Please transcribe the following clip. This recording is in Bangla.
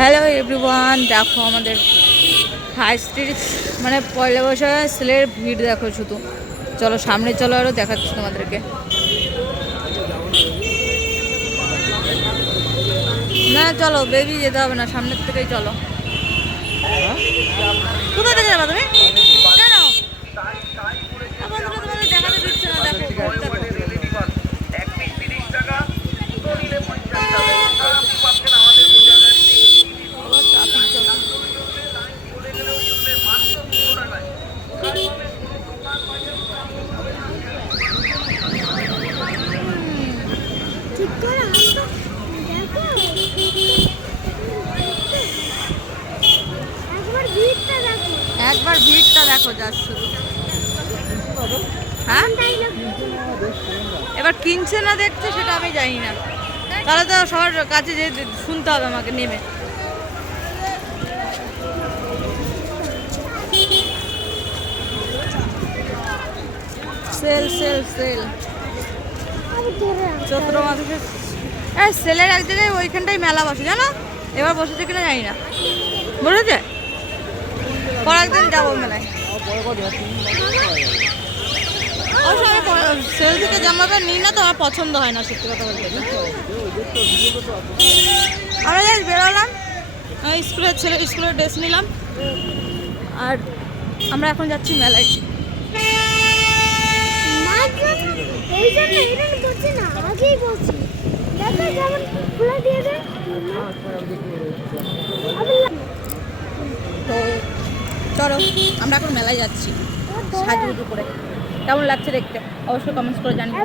হ্যালো এভরিওয়ান, দেখো আমাদের হাই স্ট্রিট মানে পয়লা বৈশাখ সেলের ভিড় দেখো শুধু। চলো সামনে চলো, আরও দেখাচ্ছি তোমাদেরকে। না চলো বেবি, যেতে হবে না, সামনের থেকেই চলো। কোথা থেকে যাবা তুমি? কেন বন্ধুরা তোমাদের দেখাতে দিচ্ছে না? দেখো একবার ভিড়টা দেখো যা শুধু। হ্যাঁ এবার কিনছে না দেখছে সেটা আমি জানি না, তাহলে তো সবার কাছে যে শুনতে হবে আমাকে নেমে। সেল সেল সেল চৈত্র মাসে সেলের এক জায়গায় ওইখানটাই মেলা বসে, জানো? এবার বসেছে কিনা জানি না। বসেছে, পর একদিন যাবো মেলায়। অবশ্য আমি সেল থেকে জামাটা নিই না, তো আমার পছন্দ হয় না, সত্যি কথা বলতে। আমরা যাই বেরোলাম, স্কুলের ড্রেস নিলাম, আর আমরা এখন যাচ্ছি মেলায়। তো চলো আমরা এখন মেলায় যাচ্ছি সাজুগুজু করে। কেমন লাগছে দেখতে অবশ্যই কমেন্টস করে জানিও।